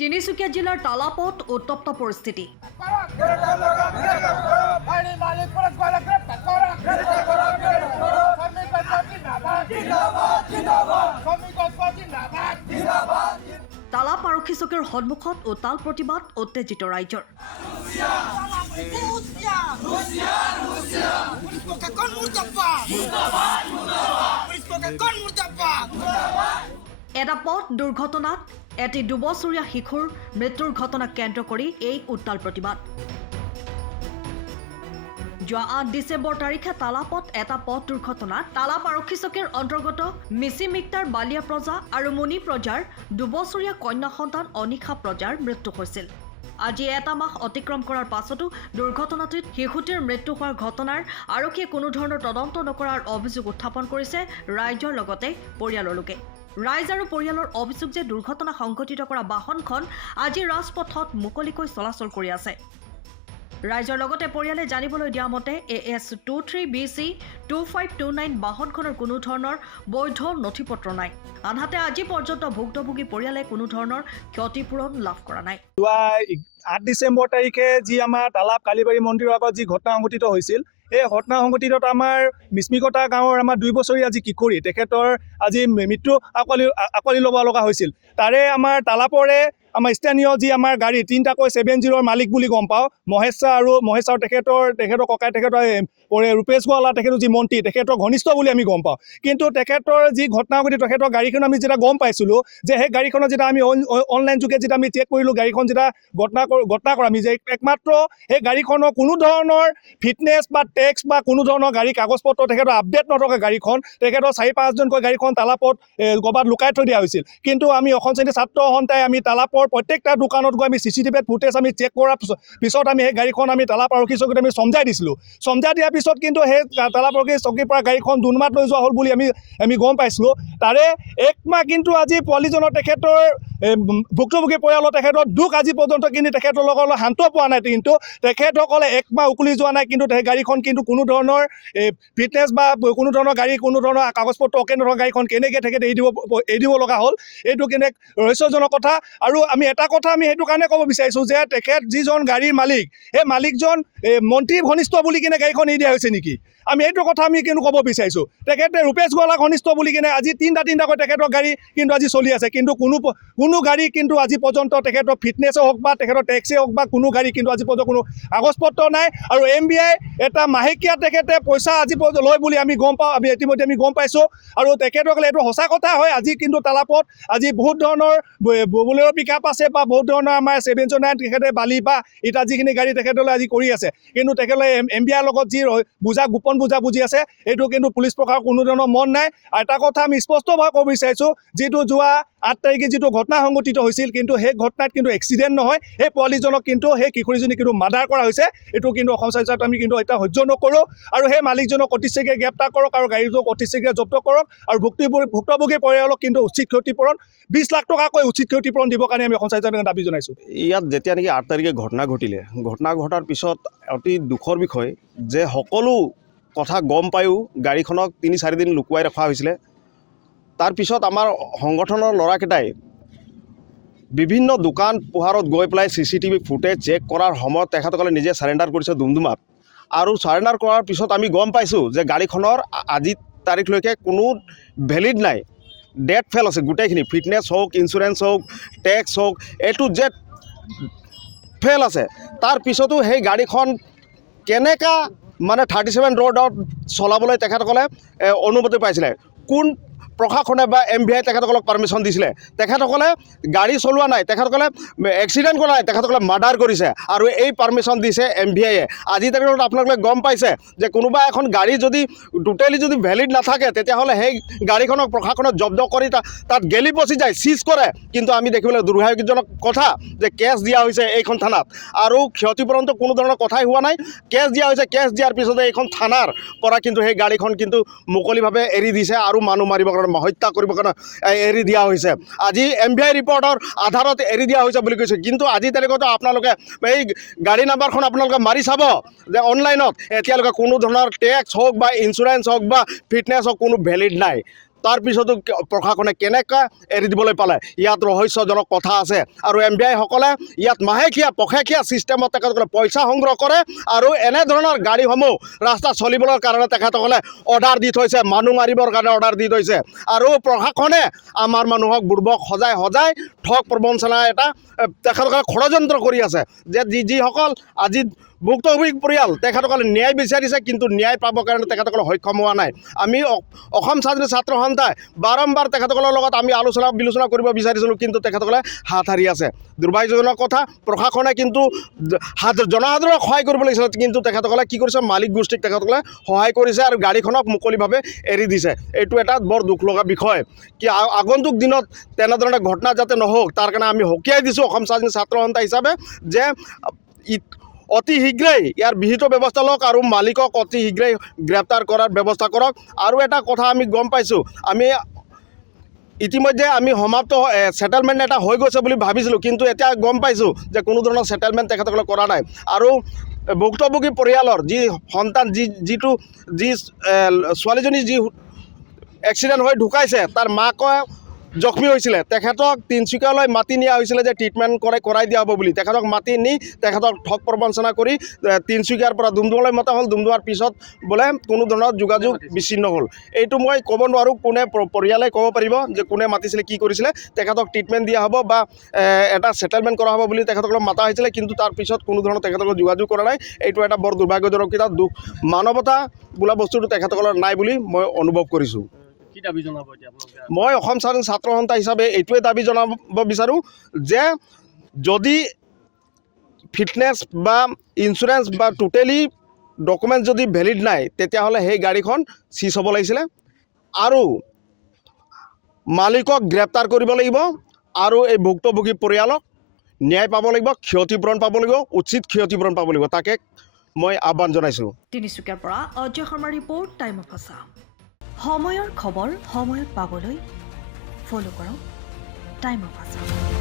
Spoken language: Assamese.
তিনিচুকীয়া জিলাৰ তালাপত উত্তপ্ত পৰিস্থিতি। তালাপ আৰক্ষী চকীৰ সন্মুখত উত্তাল প্ৰতিবাদ, উত্তেজিত ৰাইজৰ। এটা পথ দুৰ্ঘটনাত এটি 2 বছৰীয়া শিশুৰ মৃত্যুৰ ঘটনাক কেন্দ্ৰ কৰি এই উত্তাল প্ৰতিবাদ। যোৱা 8 ডিচেম্বৰ তাৰিখে তালাপত এটা পথ দুৰ্ঘটনাত তালাপ আৰক্ষী চকীৰ অন্তৰ্গত মিচিমিক্তাৰ বালিয়া প্ৰজা আৰু মুনি প্ৰজাৰ 2 বছৰীয়া কন্যা সন্তান অনিশা প্ৰজাৰ মৃত্যু হৈছিল। আজি এটা মাহ অতিক্ৰম কৰাৰ পাছতো দুৰ্ঘটনাটোত শিশুটিৰ মৃত্যু হোৱাৰ ঘটনাৰ আৰক্ষীয়ে কোনো ধৰণৰ তদন্ত নকৰাৰ অভিযোগ উত্থাপন কৰিছে ৰাইজৰ লগতে পৰিয়ালৰ লোকে। ৰাইজ আৰু পৰিয়ালৰ অভিযোগ যে দুৰ্ঘটনা সংঘটিত কৰা বাহনখন আজি ৰাজপথত মুকলিকৈ চলাচল কৰি আছে। ৰাইজৰ লগতে পৰিয়ালে জানিবলৈ দিয়া মতে AS23BC 2529 বাহনখনৰ কোনো ধৰণৰ বৈধ নথিপত্ৰ নাই। আনহাতে আজি পৰ্যন্ত ভুক্তভোগী পৰিয়ালে কোনো ধৰণৰ ক্ষতিপূৰণ লাভ কৰা নাই। 8 ডিচেম্বৰ তাৰিখে যি আমাৰ তালাপ কালীবাৰী মন্দিৰৰ আগত যি ঘটনা সংঘটিত হৈছিল, এই ঘটনা সংঘটিত আমাৰ মিচমিকতা গাঁৱৰ আমাৰ 2 বছৰীয়া যি কিশোৰী, তেখেতৰ আজি মৃত্যু আঁকোৱালি ল'ব লগা হৈছিল। তাৰে আমাৰ তালাপৰে আমাৰ স্থানীয় যি আমাৰ গাড়ী 3টাকৈ 70ৰ মালিক বুলি গম পাওঁ, মহেশ্বৰ তেখেতৰ ককাই তেখেতৰ ৰূপেশ গোৱালা, তেখেতৰ যি মন্ত্ৰী, তেখেতৰ ঘনিষ্ঠ বুলি আমি গম পাওঁ। কিন্তু তেখেতৰ যি ঘটনা সংঘটিত, তেখেতৰ গাড়ীখন আমি যেতিয়া গম পাইছিলোঁ যে সেই গাড়ীখনত যেতিয়া আমি অনলাইন যোগে যেতিয়া আমি চেক কৰিলোঁ, গাড়ীখন যেতিয়া ঘটনা কৰা আমি যে একমাত্ৰ সেই গাড়ীখনৰ কোনো ধৰণৰ ফিটনেছ বা টেক্স বা কোনো ধৰণৰ গাড়ী কাগজ পত্ৰ তেখেতৰ আপডেট নথকা গাড়ীখন, তেখেতৰ 4-5জনকৈ গাড়ীখন তালাপত ক'ৰবাত লুকাই থৈ দিয়া হৈছিল। কিন্তু আমি অসম শ্ৰেণীৰ ছাত্ৰ সন্থাই আমি তালাপৰ প্ৰত্যেকটা দোকানত গৈ আমি CCTV ফুটেজ আমি চেক কৰাৰ পিছত আমি সেই গাড়ীখন আমি তালাপ আৰক্ষী চকীত আমি সমজাই দিছিলোঁ। সমজাই দিয়াৰ পিছত কিন্তু সেই তালাপ আৰক্ষী চকীৰ পৰা গাড়ীখন দুনমাত লৈ যোৱা হ'ল বুলি আমি গম পাইছিলোঁ। তাৰে 1 মাহ কিন্তু আজি পোৱালীজনৰ তেখেতৰ ভুক্তভোগী পৰিয়ালৰ তেখেতৰ দুখ আজি পৰ্যন্ত কিন্তু তেখেতৰ লগত শান্ত পোৱা নাই। কিন্তু তেখেতসকলে 1 মাহ উকলি যোৱা নাই, কিন্তু সেই গাড়ীখন কিন্তু কোনো ধৰণৰ ফিটনেছ বা কোনো ধৰণৰ গাড়ী কোনো ধৰণৰ কাগজ পত্ৰ অকে নথকা গাড়ীখন কেনেকৈ তেখেতে এৰি দিব লগা হ'ল, এইটো কেনেকৈ ৰহস্যজনক কথা। আৰু আমি এটা কথা আমি সেইটো কাৰণে ক'ব বিচাৰিছোঁ যে তেখেত যিজন গাড়ীৰ মালিক, সেই মালিকজন মন্ত্ৰীৰ ঘনিষ্ঠ বুলি কিনে গাড়ীখন এৰি দিয়া হৈছে নেকি? আমি এইটো কথা আমি কিন্তু ক'ব বিচাৰিছোঁ। তেখেতে ৰূপেশ গোৱালা ঘনিষ্ঠ বুলি কিনে আজি 3টাকৈ তেখেতৰ গাড়ী কিন্তু আজি চলি আছে, কিন্তু কোনো গাড়ী কিন্তু আজি পৰ্যন্ত তেখেতৰ ফিটনেছে হওক বা তেখেতৰ টেক্সে হওক বা কোনো গাড়ী কিন্তু আজি পৰ্যন্ত কোনো কাগজ পত্ৰ নাই। আৰু MBI এটা মাহেকীয়া তেখেতে পইচা আজি লয় বুলি আমি গম পাওঁ, ইতিমধ্যে আমি গম পাইছোঁ। আৰু তেখেতসকলে এইটো সঁচা কথা হয়। আজি কিন্তু তালাপত আজি বহুত ধৰণৰ বলেৰ' পিকআপ আছে বা বহুত ধৰণৰ আমাৰ 709 তেখেতে বালি বা ইটা যিখিনি গাড়ী তেখেতলৈ আজি কৰি আছে, কিন্তু তেখেতলৈ MBIৰ লগত যি গোপন বুজাবুজি আছে, এইটো কিন্তু পুলিচ প্ৰশাসনৰ কোনো ধৰণৰ মন নাই। আৰু এটা কথা আমি স্পষ্টভাৱে ক'ব বিচাৰিছোঁ, যিটো যোৱা 8 তাৰিখে যিটো ঘটনা সংঘটিত হৈছিল, কিন্তু সেই ঘটনাত কিন্তু এক্সিডেণ্ট নহয়, সেই পোৱালীজনক কিন্তু সেই কিশোৰীজনী কিন্তু মাৰ্ডাৰ কৰা হৈছে। এইটো কিন্তু অসম চৰকাৰে আমি কিন্তু এটা সহ্য নকৰোঁ। আৰু সেই মালিকজনক অতি শীঘ্ৰে গ্ৰেপ্তাৰ কৰক আৰু গাড়ীটোক অতি শীঘ্ৰে জব্দ কৰক। আৰু ভুক্তভোগী পৰিয়ালক কিন্তু উচিত ক্ষতিপূৰণ 20 লাখ টকাকৈ উচিত ক্ষতিপূৰণ দিবৰ কাৰণে আমি অসম চৰকাৰক দাবী জনাইছোঁ। ইয়াত যেতিয়া নেকি 8 তাৰিখে ঘটনা ঘটাৰ পিছত অতি দুখৰ বিষয় যে সকলো কথা গম পায়ো গাড়ীখনক 3-4 দিন লুকুৱাই ৰখা হৈছিলে। তাৰপিছত আমাৰ সংগঠনৰ ল'ৰাকেইটাই বিভিন্ন দোকান পোহাৰত গৈ পেলাই CCTV ফুটেজ চেক কৰাৰ সময়ত তেখেতসকলে নিজে চাৰেণ্ডাৰ কৰিছে ডুমডুমাত। আৰু চাৰেণ্ডাৰ কৰাৰ পিছত আমি গম পাইছোঁ যে গাড়ীখনৰ আজি তাৰিখলৈকে কোনো ভেলিড নাই, ডেট ফেল আছে গোটেইখিনি, ফিটনেছ হওক, ইঞ্চুৰেঞ্চ হওক, টেক্স হওক, A to Z ফেল আছে। তাৰপিছতো সেই গাড়ীখন কেনেকা মানে 37 ৰোডত চলাবলৈ তেখেতসকলে অনুমতি পাইছিলে? কোন প্ৰশাসনে বা MBI তেখেতসকলক পাৰ্মিশ্যন দিছিলে? তেখেতসকলে গাড়ী চলোৱা নাই, তেখেতসকলে এক্সিডেণ্ট কৰা নাই, তেখেতসকলে মাৰ্ডাৰ কৰিছে। আৰু এই পাৰ্মিশ্যন দিছে MBIয়ে। আজি তাৰিখত আপোনালোকে গম পাইছে যে কোনোবা এখন গাড়ী যদি টোটেলি যদি ভেলিড নাথাকে, তেতিয়াহ'লে সেই গাড়ীখনক প্ৰশাসনে জব্দ কৰি তাত গেলি পচি যায়, চিজ কৰে। কিন্তু আমি দেখিবলৈ দুৰ্ভাগ্যজনক কথা যে কেছ দিয়া হৈছে এইখন থানাত, আৰু ক্ষতিপূৰণটো কোনো ধৰণৰ কথাই হোৱা নাই। কেছ দিয়া হৈছে, কেছ দিয়াৰ পিছতে এইখন থানাৰ পৰা কিন্তু সেই গাড়ীখন কিন্তু মুকলিভাৱে এৰি দিছে আৰু মানুহ মাৰিবৰ কাৰণে, হত্যা কৰিবৰ কাৰণে এৰি দিয়া হৈছে। আজি MBI ৰিপৰ্টৰ আধাৰত এৰি দিয়া হৈছে বুলি কৈছে। কিন্তু আজি তাৰিখতো আপোনালোকে এই গাড়ী নাম্বাৰখন আপোনালোকে মাৰি চাব যে অনলাইনত এতিয়ালৈকে কোনো ধৰণৰ টেক্স হওক বা ইঞ্চুৰেঞ্চ হওক বা ফিটনেছ হওক কোনো ভেলিড নাই। তাৰ পিছতো প্ৰশাসনে কেনেকৈ এৰি দিবলৈ পালে ইয়াত ৰহস্যজনক কথা আছে আৰু MBI সকলে ইয়াত মাহেকীয়া পষেকীয়া ছিষ্টেমত তেখেতসকলে পইচা সংগ্ৰহ কৰে আৰু এনেধৰণৰ গাড়ীসমূহ ৰাস্তা চলিবৰ কাৰণে তেখেতসকলে অৰ্ডাৰ দি থৈছে মানুহ মাৰিবৰ কাৰণে অৰ্ডাৰ দি থৈছে আৰু প্ৰশাসনে আমাৰ মানুহক বুৰ্বক সজাই সজাই ঠগ প্ৰবঞ্চনা এটা তেখেতসকলে ষড়যন্ত্ৰ কৰি আছে যে যিসকল আজি ভুক্তভোগী পৰিয়াল তেখেতসকলে ন্যায় বিচাৰিছে কিন্তু ন্যায় পাবৰ কাৰণে তেখেতসকলে সক্ষম হোৱা নাই আমি অসম স্বাধীন ছাত্ৰ সন্থাই বাৰম্বাৰ তেখেতসকলৰ লগত আমি আলোচনা বিলোচনা কৰিব বিচাৰিছিলোঁ কিন্তু তেখেতসকলে হাত সাৰি আছে দুৰ্ভাগ্যজনক কথা প্ৰশাসনে কিন্তু জনসাধাৰণক সহায় কৰিব লাগিছিল কিন্তু তেখেতসকলে কি কৰিছে মালিক গোষ্ঠীক তেখেতসকলে সহায় কৰিছে আৰু গাড়ীখনক মুকলিভাৱে এৰি দিছে এইটো এটা বৰ দুখ লগা বিষয় কি আগন্তুক দিনত তেনেধৰণে ঘটনা যাতে নহওক তাৰ কাৰণে আমি সকীয়াই দিছোঁ অসম স্বাধীন ছাত্ৰ সন্থা হিচাপে যে অতি শীঘ্ৰেই ইয়াৰ বিহিত ব্যৱস্থা লওক আৰু মালিকক অতি শীঘ্ৰেই গ্ৰেপ্তাৰ কৰাৰ ব্যৱস্থা কৰক আৰু এটা কথা আমি গম পাইছোঁ আমি ইতিমধ্যে আমি সমাপ্ত সেটেলমেণ্ট এটা হৈ গৈছে বুলি ভাবিছিলোঁ কিন্তু এতিয়া গম পাইছোঁ যে কোনো ধৰণৰ সেটেলমেণ্ট তেখেতসকলে কৰা নাই আৰু ভুক্তভোগী পৰিয়ালৰ যি সন্তান যি ছোৱালীজনী যি এক্সিডেণ্ট হৈ ঢুকাইছে তাৰ মাকে জখমী হৈছিলে তেখেতক তিনিচুকীয়ালৈ মাতি নিয়া হৈছিলে যে ট্ৰিটমেণ্ট কৰাই দিয়া হ'ব বুলি তেখেতক মাতি নি তেখেতক ঠগ প্ৰবঞ্চনা কৰি তিনিচুকীয়াৰ পৰা ডুমডুমালৈ মতা হ'ল ডুমডুমাৰ পিছত বোলে কোনো ধৰণৰ যোগাযোগ বিচ্ছিন্ন হ'ল এইটো মই ক'ব নোৱাৰোঁ কোনে পৰিয়ালে ক'ব পাৰিব যে কোনে মাতিছিলে কি কৰিছিলে তেখেতক ট্ৰিটমেণ্ট দিয়া হ'ব বা এটা সেটেলমেণ্ট কৰা হ'ব বুলি তেখেতসকলক মাতা হৈছিলে কিন্তু তাৰ পিছত কোনো ধৰণৰ তেখেতসকলক যোগাযোগ কৰা নাই এইটো এটা বৰ দুৰ্ভাগ্যজনক এটা দুখ মানৱতা বোলা বস্তুটো তেখেতসকলৰ নাই বুলি মই অনুভৱ কৰিছোঁ মই অসম স্বাধীন ছাত্ৰ সন্থা হিচাপে এইটোৱে দাবী জনাব বিচাৰোঁ যে যদি ফিটনেছ বা ইঞ্চুৰেঞ্চ বা টোটেলি ডকুমেণ্ট যদি ভেলিড নাই তেতিয়াহ'লে সেই গাড়ীখন চিজ হ'ব লাগিছিলে আৰু মালিকক গ্ৰেপ্তাৰ কৰিব লাগিব আৰু এই ভুক্তভোগী পৰিয়ালক ন্যায় পাব লাগিব ক্ষতিপূৰণ পাব লাগিব উচিত ক্ষতিপূৰণ পাব লাগিব তাকে মই আহ্বান জনাইছোঁ তিনিচুকীয়াৰ পৰা Ajay Sharma report time of Assam সময়ৰ খবৰ সময়ত পাবলৈ ফ'ল' কৰক টাইম অফ আছাম